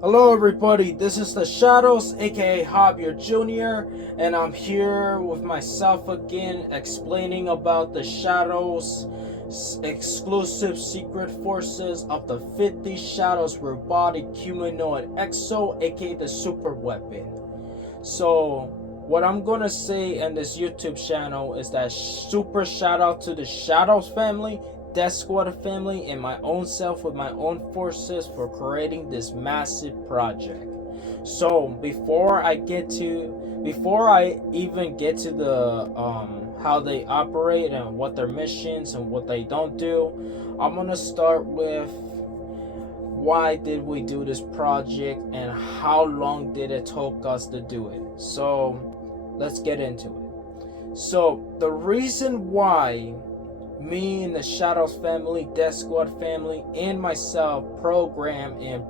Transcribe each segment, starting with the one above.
Hello everybody, this is the Shadows aka Javier Jr. and I'm here with myself again explaining about the Shadows exclusive secret forces of the 50 Shadows Robotic Humanoid Exo aka the super weapon. So what I'm gonna say in this YouTube channel is that super shout out to the Shadows family, Death Squad family, and my own self with my own forces for creating this massive project. So before I even get to the how they operate and what their missions and what they don't do, I'm gonna start with why did we do this project and how long did it take us to do it. So let's get into it. So the reason why me and the Shadows family, Death Squad family, and myself program and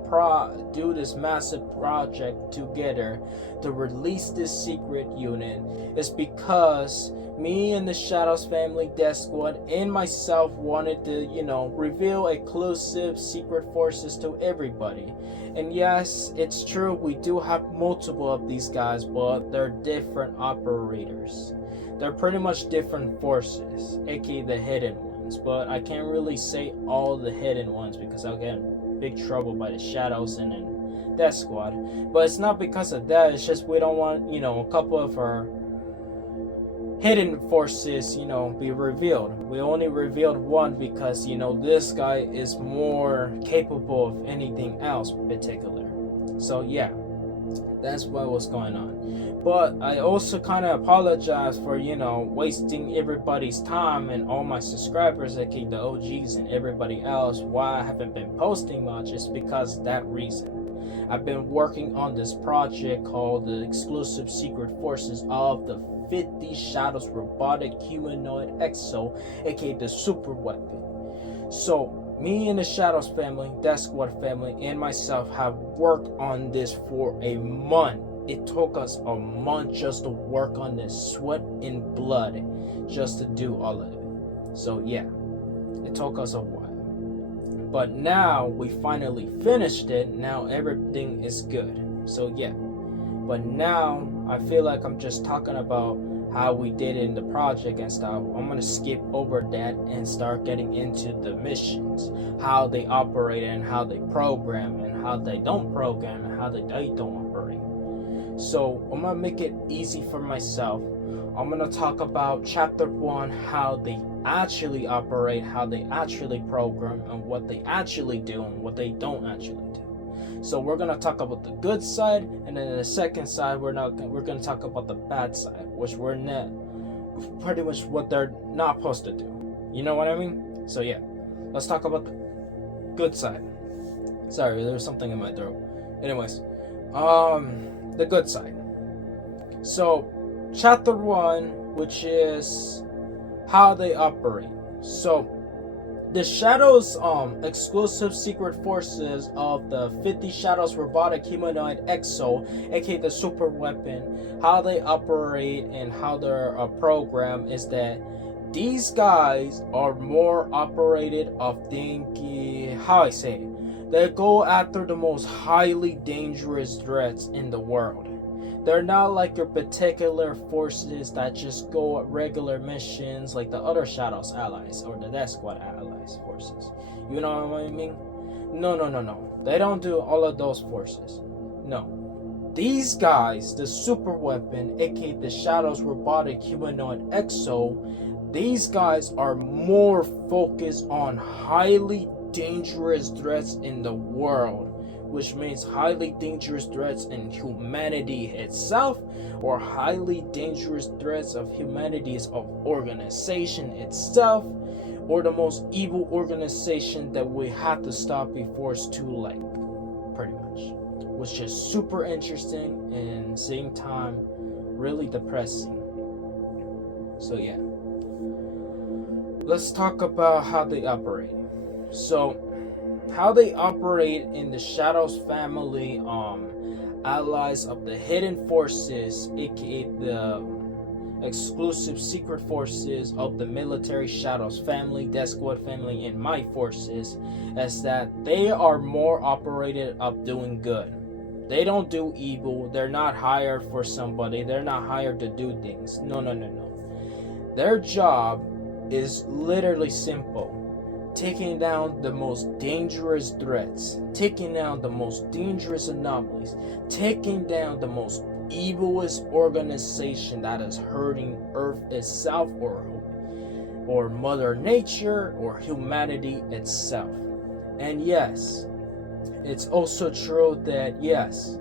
do this massive project together to release this secret unit is because me and the Shadows family, Death Squad, and myself wanted to, reveal exclusive secret forces to everybody. And yes, it's true, we do have multiple of these guys, but they're different operators. They're pretty much different forces, aka the hidden ones, but I can't really say all the hidden ones because I'll get in big trouble by the Shadows and then Death Squad. But it's not because of that, it's just we don't want, a couple of our hidden forces, be revealed. We only revealed one because, this guy is more capable of anything else particular. So yeah, that's what was going on. But I also kind of apologize for wasting everybody's time and all my subscribers, aka the OGs and everybody else. Why I haven't been posting much is because of that reason. I've been working on this project called the Exclusive Secret Forces of the 50 Shadows Robotic Humanoid Exo, aka the super weapon. So me and the Shadows family, Death Squad family, and myself have worked on this for a month. It took us a month just to work on this, sweat and blood, just to do all of it. So yeah, it took us a while. But now we finally finished it. Now everything is good. So yeah. But now I feel like I'm just talking about how we did it in the project and stuff. I'm gonna skip over that and start getting into the missions, how they operate and how they program and how they don't program and how they don't operate. So I'm gonna make it easy for myself. I'm gonna talk about chapter 1, how they actually operate, how they actually program, and what they actually do and what they don't actually do. So we're gonna talk about the good side, and then the second side we're gonna talk about the bad side, which we're not pretty much what they're not supposed to do. You know what I mean? So yeah, let's talk about the good side. Sorry, there's something in my throat. Anyways, the good side. So chapter 1, which is how they operate. So the Shadows exclusive secret forces of the 50 Shadows Robotic Humanoid Exo, aka the super weapon, how they operate and how they're programmed is that these guys are more operated of thinking, how I say it, they go after the most highly dangerous threats in the world. They're not like your particular forces that just go regular missions like the other Shadows allies or the Death Squad allies forces. You know what I mean? No. They don't do all of those forces. No. These guys, the super weapon, aka the Shadows Robotic Humanoid Exo, these guys are more focused on highly dangerous threats in the world, which means highly dangerous threats in humanity itself, or highly dangerous threats of humanity's of organization itself, or the most evil organization that we have to stop before it's too late, pretty much. Which is super interesting and same time really depressing. So yeah, let's talk about how they operate. So how they operate in the Shadows family allies of the hidden forces, aka the exclusive secret forces of the military Shadows family, Death Squad family, and my forces is that they are more operated of doing good. They don't do evil. They're not hired for somebody. They're not hired to do things. No. Their job is literally simple. Taking down the most dangerous threats, taking down the most dangerous anomalies, taking down the most evilest organization that is hurting Earth itself or Mother Nature or humanity itself. And yes, it's also true that yes,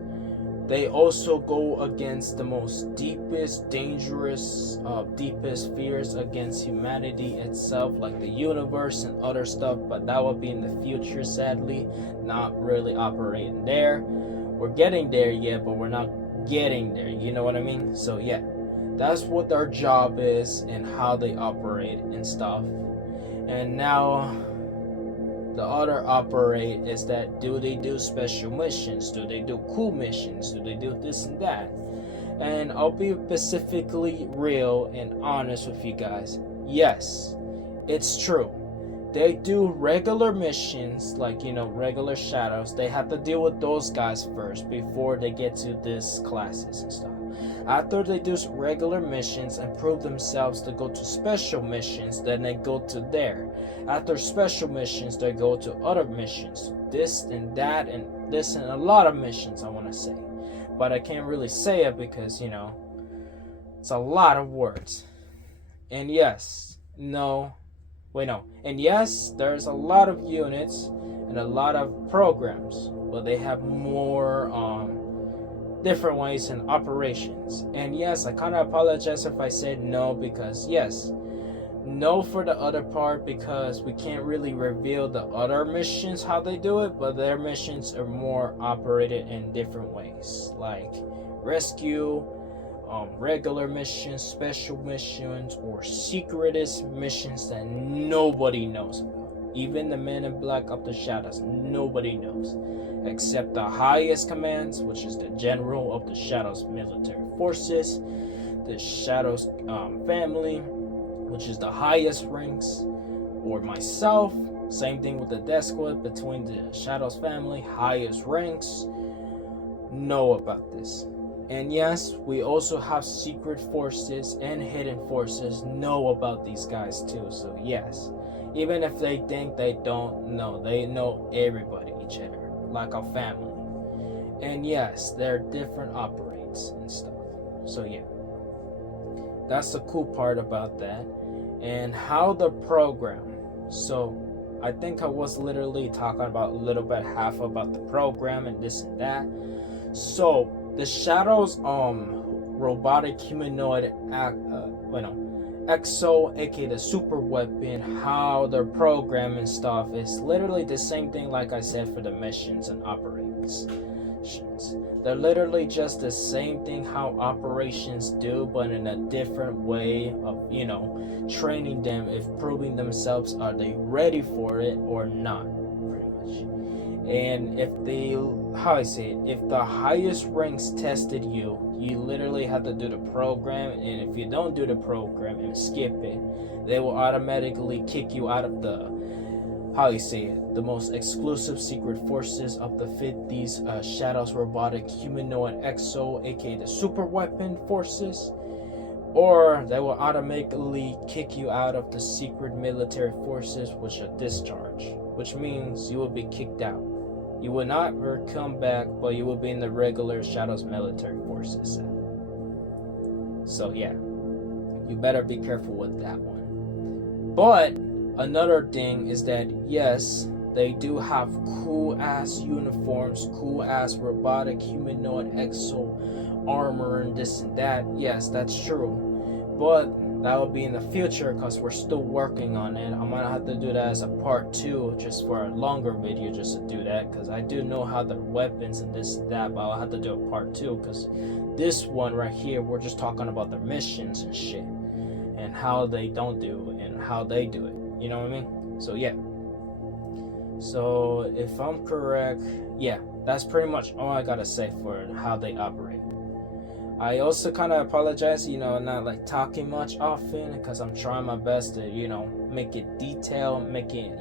they also go against the most deepest, dangerous, deepest fears against humanity itself, like the universe and other stuff, but that would be in the future, sadly, not really operating there. We're getting there, yeah, but we're not getting there, you know what I mean? So yeah, that's what their job is and how they operate and stuff. And now the other operate is that do they do special missions? Do they do cool missions? Do they do this and that? And I'll be specifically real and honest with you guys. Yes, it's true. They do regular missions, like, regular shadows. They have to deal with those guys first before they get to these classes and stuff. After they do regular missions and prove themselves to go to special missions, then they go to there. After special missions, they go to other missions. This and that and this and a lot of missions, I want to say. But I can't really say it because, it's a lot of words. And yes, no. And yes, there's a lot of units and a lot of programs, but they have more different ways and operations. And yes, I kind of apologize if I said no, because yes, no for the other part, because we can't really reveal the other missions how they do it, but their missions are more operated in different ways, like rescue, regular missions, special missions, or secretist missions that nobody knows about. Even the Men in Black of the Shadows, nobody knows, except the highest commands, which is the General of the Shadows military forces, the Shadows family, which is the highest ranks, or myself. Same thing with the Death Squad, between the Shadows family, highest ranks, know about this. And yes, we also have secret forces and hidden forces know about these guys too. So yes, even if they think they don't know, they know everybody, each other, like a family. And yes, there are different operates and stuff. So yeah, that's the cool part about that. And how the program. So I think I was literally talking about a little bit half about the program and this and that. So the Shadows robotic humanoid exo, aka the super weapon, how their program and stuff is literally the same thing like I said for the missions and operations. They're literally just the same thing how operations do, but in a different way of, training them, if proving themselves, are they ready for it or not, pretty much. And if if the highest ranks tested you, you literally have to do the program, and if you don't do the program and skip it, they will automatically kick you out of the most exclusive secret forces of the 50s Shadows Robotic Humanoid Exo, aka the super weapon forces, or they will automatically kick you out of the secret military forces, which are discharge, which means you will be kicked out. You will not come back, but you will be in the regular Shadows military forces. So yeah, you better be careful with that one. But another thing is that yes, they do have cool ass uniforms, cool ass robotic humanoid exo armor and this and that. Yes, that's true. But that will be in the future because we're still working on it. I'm gonna have to do that as a part 2, just for a longer video, just to do that, because I do know how their weapons and this and that, but I'll have to do a part 2 because this one right here, we're just talking about their missions and shit and how they don't do and how they do it. You know what I mean? So yeah. So if I'm correct, yeah, that's pretty much all I gotta say for how they operate. I also kind of apologize, not like talking much often because I'm trying my best to, make it detailed, make it,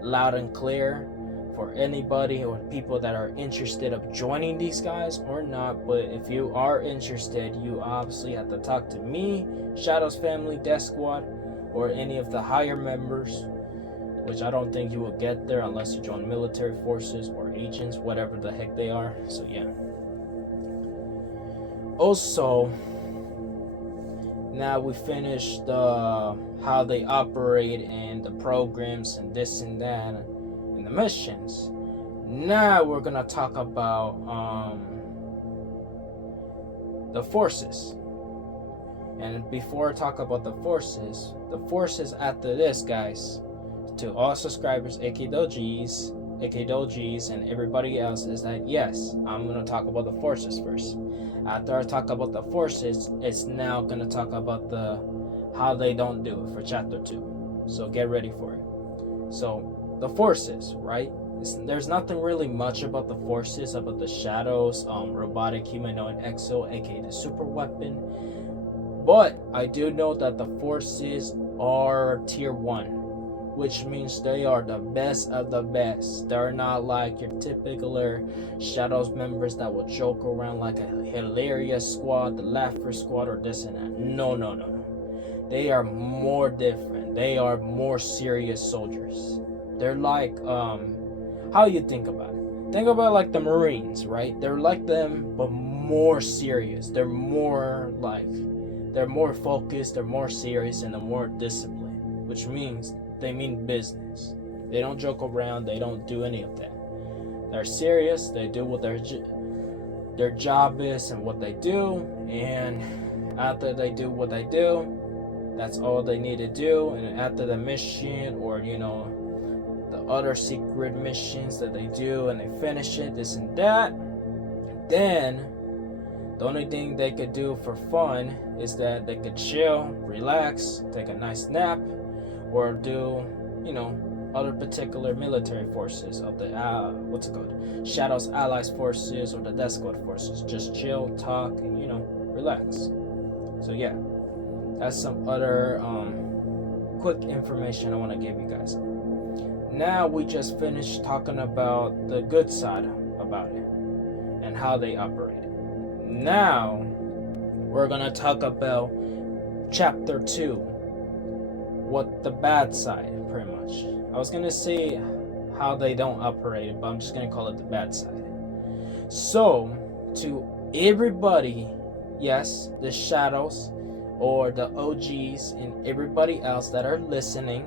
loud and clear for anybody or people that are interested of joining these guys or not. But if you are interested, you obviously have to talk to me, Shadows Family, Death Squad, or any of the higher members, which I don't think you will get there unless you join military forces or agents, whatever the heck they are. So yeah. Also, now we finished how they operate and the programs and this and that and the missions. Now we're gonna talk about the forces. And before I talk about the forces after this, guys, to all subscribers, aka Dojis, and everybody else, is that yes, I'm gonna talk about the forces first. After I talk about the forces, it's now gonna talk about the how they don't do it for chapter 2. So get ready for it. So the forces, right? There's nothing really much about the forces, about the Shadows, Robotic Humanoid Exo, aka the super weapon. But I do know that the forces are tier 1. Which means they are the best of the best. They're not like your typical Shadows members that will joke around like a hilarious squad, the laughter squad, or this and that. No. They are more different. They are more serious soldiers. They're like, how you think about it? Think about like the Marines, right? They're like them, but more serious. They're more focused, they're more serious, and they're more disciplined, which means they mean business. They don't joke around. They don't do any of that. They're serious. They do what their job is and what they do. And after they do what they do, that's all they need to do. And after the mission or the other secret missions that they do and they finish it, this and that, then the only thing they could do for fun is that they could chill, relax, take a nice nap, or do, other particular military forces of the, Shadows Allies forces or the Death Squad forces. Just chill, talk, and, relax. So yeah, that's some other quick information I want to give you guys. Now we just finished talking about the good side about it and how they operate it. Now we're going to talk about chapter 2. What the bad side, pretty much. I was gonna say how they don't operate it, but I'm just gonna call it the bad side. So, to everybody, yes, the Shadows or the OGs and everybody else that are listening,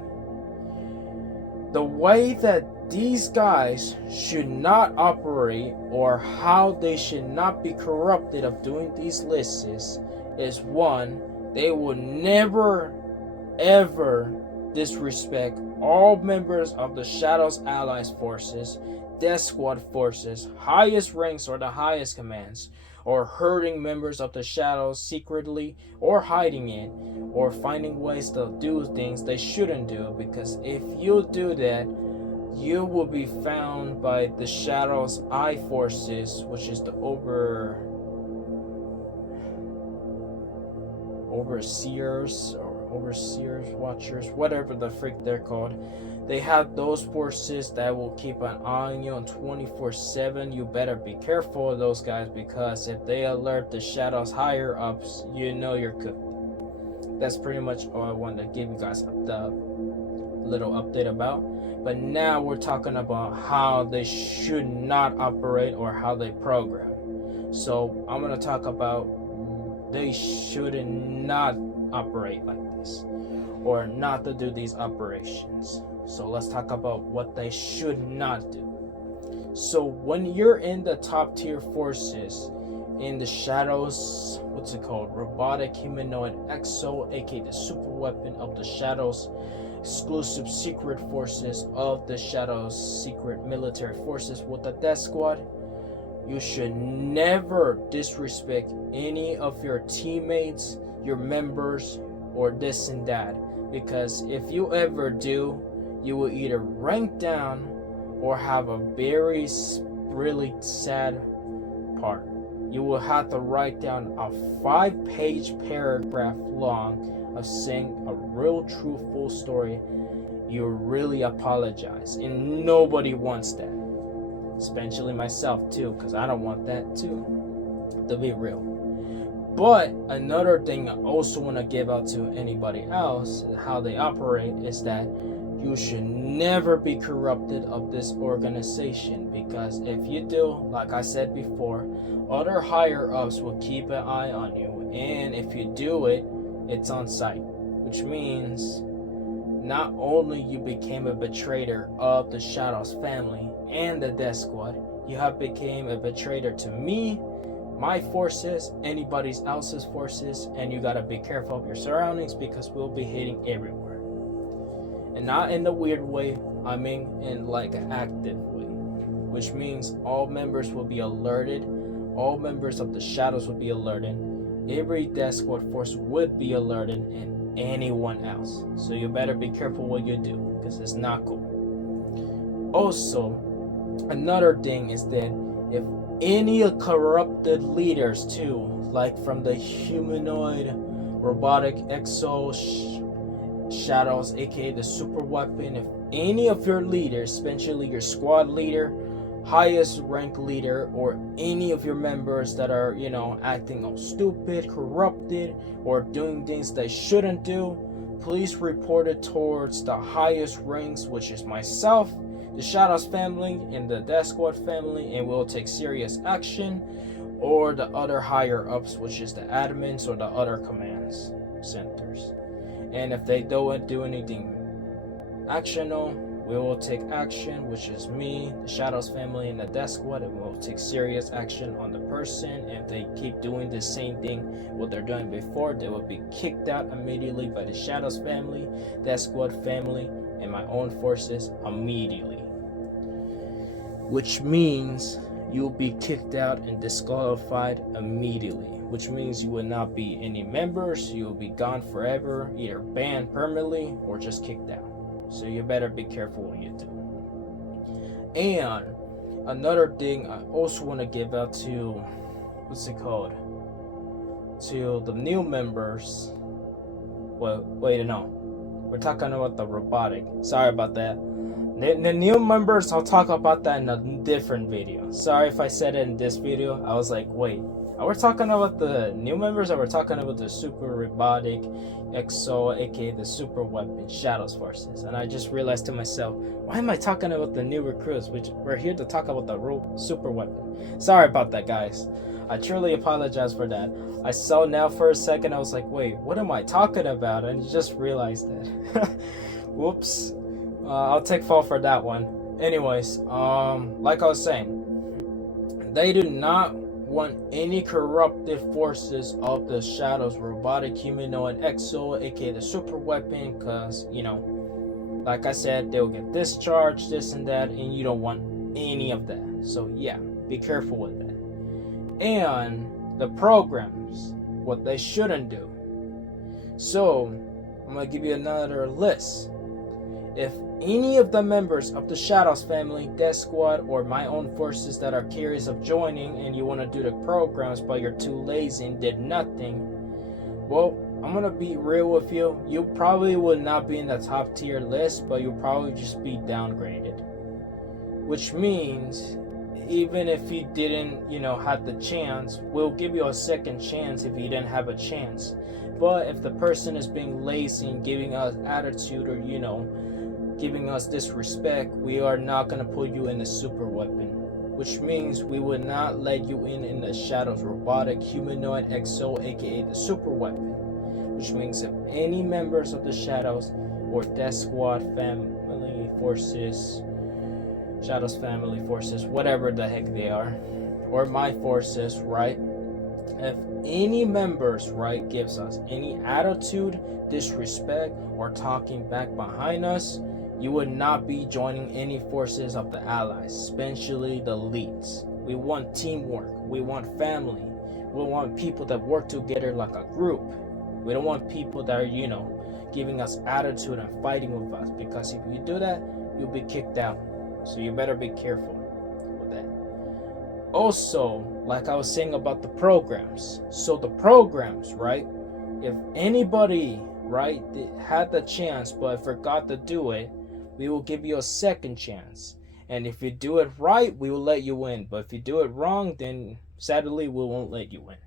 the way that these guys should not operate or how they should not be corrupted of doing these lists is one, they will never ever disrespect all members of the Shadows Allies forces, Death Squad forces, highest ranks or the highest commands, or hurting members of the Shadows secretly or hiding it, or finding ways to do things they shouldn't do, because if you do that, you will be found by the Shadows I forces, which is the overseers or overseers, watchers, whatever the freak they're called. They have those forces that will keep an eye on you on 24/7. You better be careful of those guys, because if they alert the Shadows higher ups, you're cooked. That's pretty much all I wanted to give you guys the little update about. But now we're talking about how they should not operate or how they program. So I'm going to talk about they should not operate like this or not to do these operations. So let's talk about what they should not do. So when you're in the top tier forces in the Shadows, Robotic Humanoid Exo, aka the super weapon of the Shadows, exclusive secret forces of the Shadows secret military forces with the Death Squad, you should never disrespect any of your teammates, your members, or this and that, because if you ever do, you will either rank down or have a very really sad part. you will have to write down a 5-page paragraph long of saying a real truthful story. You really apologize, and nobody wants that, especially myself too, because I don't want that too, to be real. But another thing I also want to give out to anybody else, how they operate, is that you should never be corrupted of this organization, because if you do, like I said before, other higher ups will keep an eye on you, and if you do it, it's on sight, which means not only you became a betrayer of the Shadows family and the Death Squad, you have become a betrayer to me, my forces, anybody else's forces, and you gotta be careful of your surroundings, because we'll be hitting everywhere. And not in the weird way, I mean in like an active way, which means all members will be alerted, all members of the Shadows will be alerted, every Death Squad force would be alerted, and anyone else. So you better be careful what you do, because it's not cool. Also, another thing is that if any corrupted leaders too, like from the humanoid robotic exo Shadows, aka the super weapon, if any of your leaders, especially your squad leader, highest rank leader, or any of your members that are, acting all stupid, corrupted, or doing things they shouldn't do, please report it towards the highest ranks, which is myself, the Shadows family, and the Death Squad family, and we'll take serious action, or the other higher ups, which is the admins or the other commands centers. And if they don't do anything actional, we will take action, which is me, the Shadows family, and the Death Squad, and we'll take serious action on the person. And if they keep doing the same thing what they're doing before, they will be kicked out immediately by the Shadows family, Death Squad family, and my own forces immediately. Which means you'll be kicked out and disqualified immediately, which means you will not be any members, you will be gone forever, either banned permanently or just kicked out. So you better be careful what you do. And another thing I also want to give out to, to the new members. Well, wait, no, we're talking about the robotic. Sorry about that. The new members, I'll talk about that in a different video. Sorry if I said it in this video. I was like, wait, are we talking about the new members, or we're talking about the super robotic exo, aka the super weapon Shadows forces? And I just realized to myself, why am I talking about the new recruits, which we're here to talk about the super weapon? Sorry about that, guys. I truly apologize for that. I saw now for a second, I was like, wait, what am I talking about? And just realized that. Whoops. I'll take fault for that one. Anyways, like I was saying, they do not want any corruptive forces of the Shadows Robotic Humanoid Exo, aka the super weapon, because, like I said, they'll get discharged, this and that, and you don't want any of that. So yeah, be careful with that. And the programs, what they shouldn't do. So, I'm going to give you another list. If any of the members of the Shadows family, Death Squad, or my own forces that are curious of joining and you want to do the programs but you're too lazy and did nothing, well, I'm going to be real with you. You probably will not be in the top tier list, but you'll probably just be downgraded. Which means, even if you didn't, have the chance, we'll give you a second chance if you didn't have a chance. But if the person is being lazy and giving us attitude, or, giving us disrespect, we are not going to put you in the super weapon, which means we will not let you in the Shadows Robotic Humanoid Exo, aka the super weapon, which means if any members of the Shadows or Death Squad family forces, Shadows family forces, whatever the heck they are, or my forces, right, if any members, right, gives us any attitude, disrespect, or talking back behind us, you would not be joining any forces of the allies, especially the elites. We want teamwork. We want family. We want people that work together like a group. We don't want people that are, giving us attitude and fighting with us, because if you do that, you'll be kicked out. So you better be careful with that. Also, like I was saying about the programs. So the programs, right? If anybody, right, had the chance but forgot to do it, we will give you a second chance. And if you do it right, we will let you in. But if you do it wrong, then sadly we won't let you in.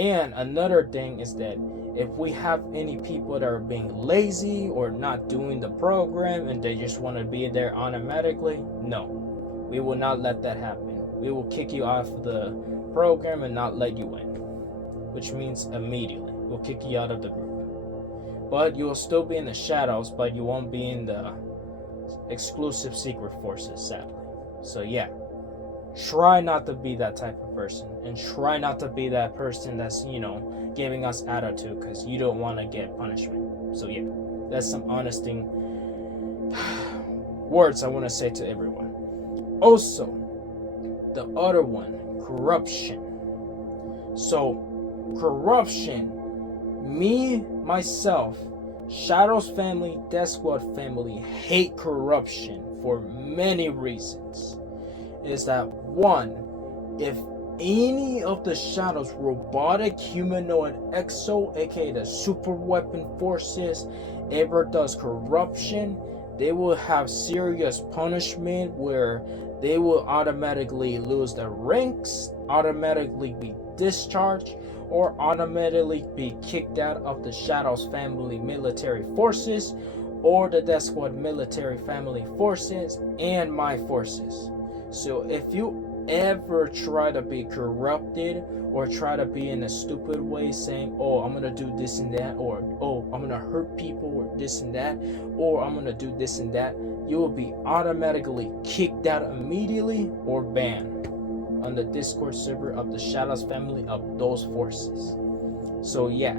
And another thing is that if we have any people that are being lazy or not doing the program and they just want to be there automatically, no, we will not let that happen. We will kick you off the program and not let you in, which means immediately we'll kick you out of the group. But you will still be in the shadows, but you won't be in the exclusive secret forces, sadly. So yeah, try not to be that type of person, and try not to be that person that's, giving us attitude because you don't want to get punishment. So yeah, that's some honest words I want to say to everyone. Also, the other one, corruption. So corruption, me, myself, Shadow's family, Death Squad family hate corruption for many reasons. Is that one, if any of the Shadow's robotic humanoid exo, aka the super weapon forces, ever does corruption, they will have serious punishment where they will automatically lose their ranks, automatically be discharged, or automatically be kicked out of the Shadow's family military forces, or the Death Squad military family forces, and my forces. So if you ever try to be corrupted or try to be in a stupid way saying, oh, I'm gonna do this and that, or oh, I'm gonna hurt people or this and that, or I'm gonna do this and that, you will be automatically kicked out immediately or banned on the Discord server of the Shadows family of those forces. So yeah,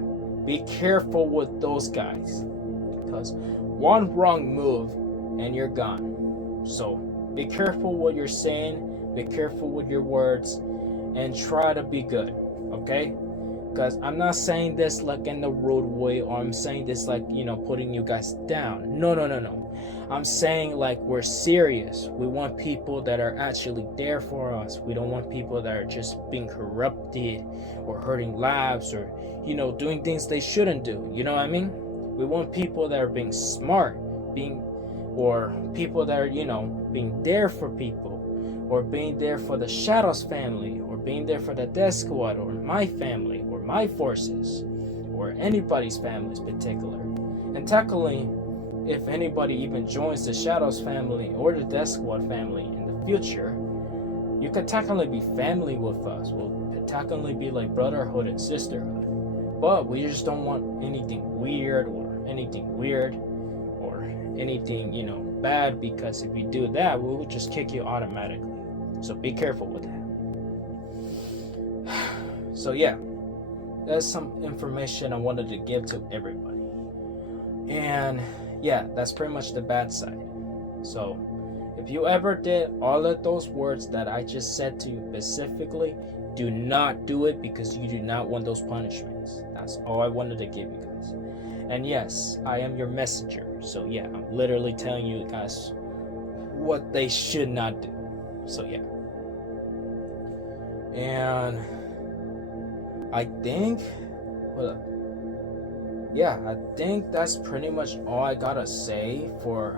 be careful with those guys, because one wrong move and you're gone. So be careful what you're saying, be careful with your words, and try to be good, okay? Because I'm not saying this like in the rude way, or I'm saying this like, putting you guys down. No. I'm saying like we're serious. We want people that are actually there for us. We don't want people that are just being corrupted or hurting lives or, doing things they shouldn't do. You know what I mean? We want people that are being smart, or people that are, being there for people, or being there for the Shadows family, or being there for the Death Squad, or my family, or my forces, or anybody's families particular. And technically, if anybody even joins the Shadows family or the Death Squad family in the future, you could technically be family with us. We'll technically be like brotherhood and sisterhood. But we just don't want anything weird or anything bad, because if you do that, we will just kick you automatically. So be careful with that. So yeah, that's some information I wanted to give to everybody. And yeah, that's pretty much the bad side. So if you ever did all of those words that I just said to you specifically, do not do it, because you do not want those punishments. That's all I wanted to give you guys. And yes, I am your messenger. So yeah, I'm literally telling you guys what they should not do. So yeah. And I think, I think that's pretty much all I gotta say for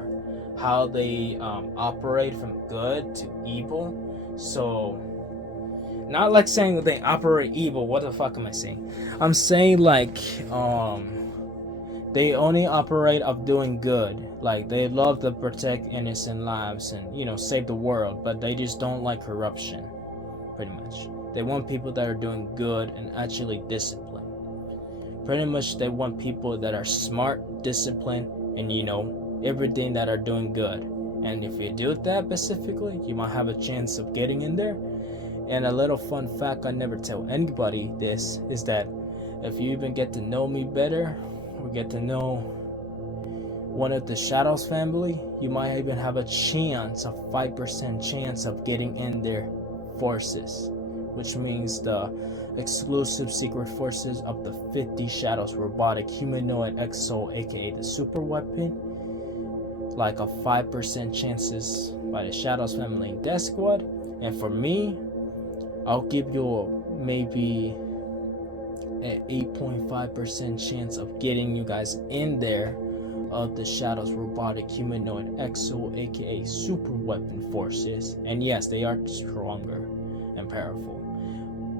how they operate from good to evil. So, not like saying they operate evil. What the fuck am I saying? I'm saying like they only operate of doing good. Like they love to protect innocent lives and save the world, but they just don't like corruption. Pretty much, they want people that are doing good and actually disciplined. Pretty much, they want people that are smart, disciplined, and everything that are doing good. And if you do that specifically, you might have a chance of getting in there. And a little fun fact I never tell anybody this is that if you even get to know me better, or get to know one of the Shadows family, you might even have a chance, a 5% chance of getting in their forces, which means the exclusive secret forces of the 50 Shadows Robotic Humanoid Exo, aka the super weapon. Like a 5% chances by the Shadows family and Death Squad. And for me, I'll give you maybe an 8.5% chance of getting you guys in there of the Shadows Robotic Humanoid Exo, aka Super Weapon Forces. And yes, they are stronger and powerful.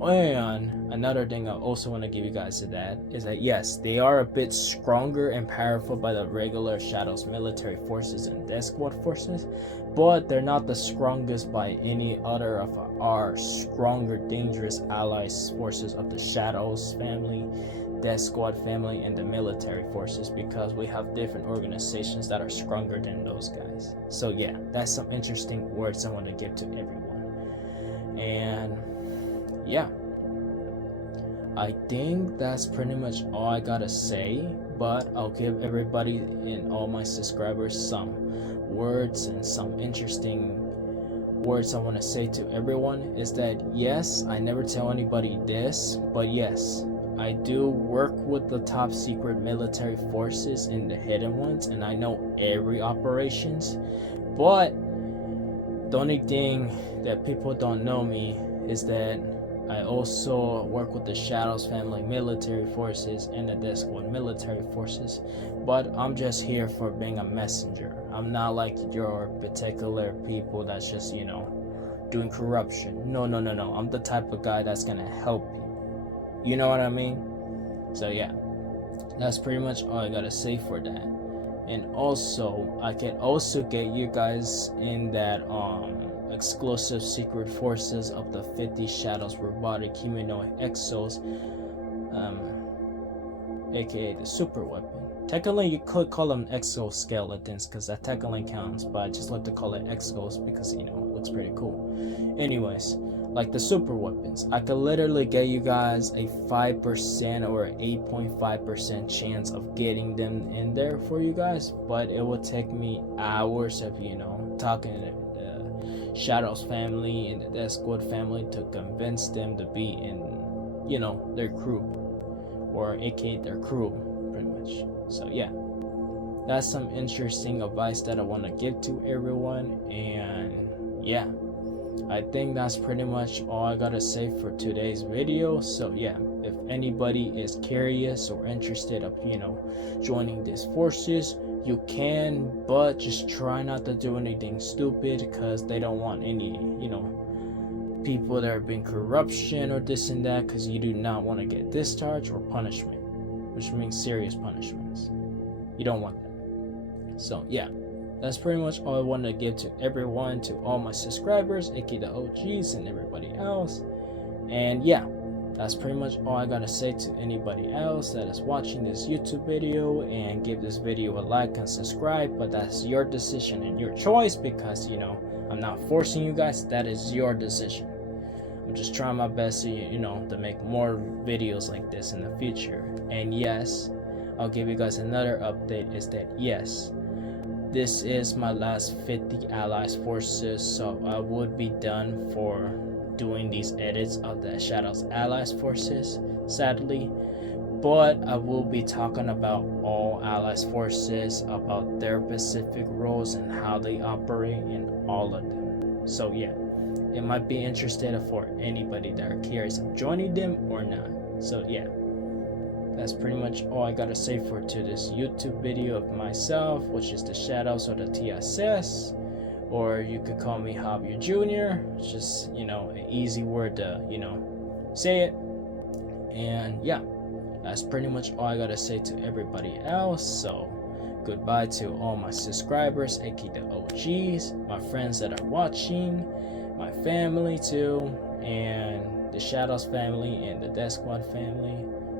And another thing I also want to give you guys to that is that yes, they are a bit stronger and powerful by the regular Shadows military forces and Death Squad forces, but they're not the strongest by any other of our stronger, dangerous allies forces of the Shadows family, Death Squad family, and the military forces, because we have different organizations that are stronger than those guys. So yeah, that's some interesting words I want to give to everyone. And yeah, I think that's pretty much all I gotta say, but I'll give everybody and all my subscribers some words and some interesting words I want to say to everyone is that yes, I never tell anybody this, but yes, I do work with the top secret military forces and the hidden ones, and I know every operations, but the only thing that people don't know me is that I also work with the Shadows family military forces and the Death Squad military forces, but I'm just here for being a messenger. I'm not like your particular people that's just, doing corruption. No. I'm the type of guy that's gonna help you. You know what I mean? So yeah, that's pretty much all I gotta say for that. And also, I can also get you guys in that exclusive secret forces of the 50 Shadows Robotic Humanoid Exos, aka the super weapon. Technically, you could call them exoskeletons because that technically counts, but I just like to call it exos because it looks pretty cool. Anyways, like the super weapons, I could literally get you guys a 5% or 8.5% chance of getting them in there for you guys, but it would take me hours of talking to the Shadows family and the Death Squad family to convince them to be in their crew, or aka their crew pretty much. So yeah, that's some interesting advice that I want to give to everyone. And yeah, I think that's pretty much all I gotta say for today's video. So yeah, if anybody is curious or interested of joining these forces, you can, but just try not to do anything stupid because they don't want any people that are being corruption or this and that, because you do not want to get discharge or punishment, which means serious punishments. You don't want that. So yeah, that's pretty much all I wanted to give to everyone, to all my subscribers, aka the OGs and everybody else. And yeah, that's pretty much all I gotta say to anybody else that is watching this YouTube video. And give this video a like and subscribe, but that's your decision and your choice, because I'm not forcing you guys. That is your decision. I'm just trying my best to make more videos like this in the future. And yes, I'll give you guys another update, is that yes, this is my last 50 allies forces, so I would be done for doing these edits of the Shadows allies forces, sadly. But I will be talking about all allies forces, about their specific roles and how they operate in all of them. So yeah, it might be interested for anybody that are curious of joining them or not. So yeah, that's pretty much all I gotta say for this YouTube video of myself, which is the Shadows or the T.S.S. Or you could call me Javier Jr. It's just, an easy word to, say it. And yeah, that's pretty much all I gotta say to everybody else. So goodbye to all my subscribers, aka the OGs, my friends that are watching, my family too, and the Shadows family and the Death Squad family,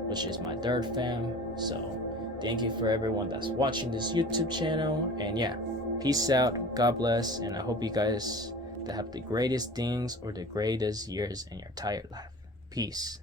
which is my third fam. So thank you for everyone that's watching this YouTube channel. And yeah, peace out, God bless, and I hope you guys to have the greatest things or the greatest years in your entire life. Peace.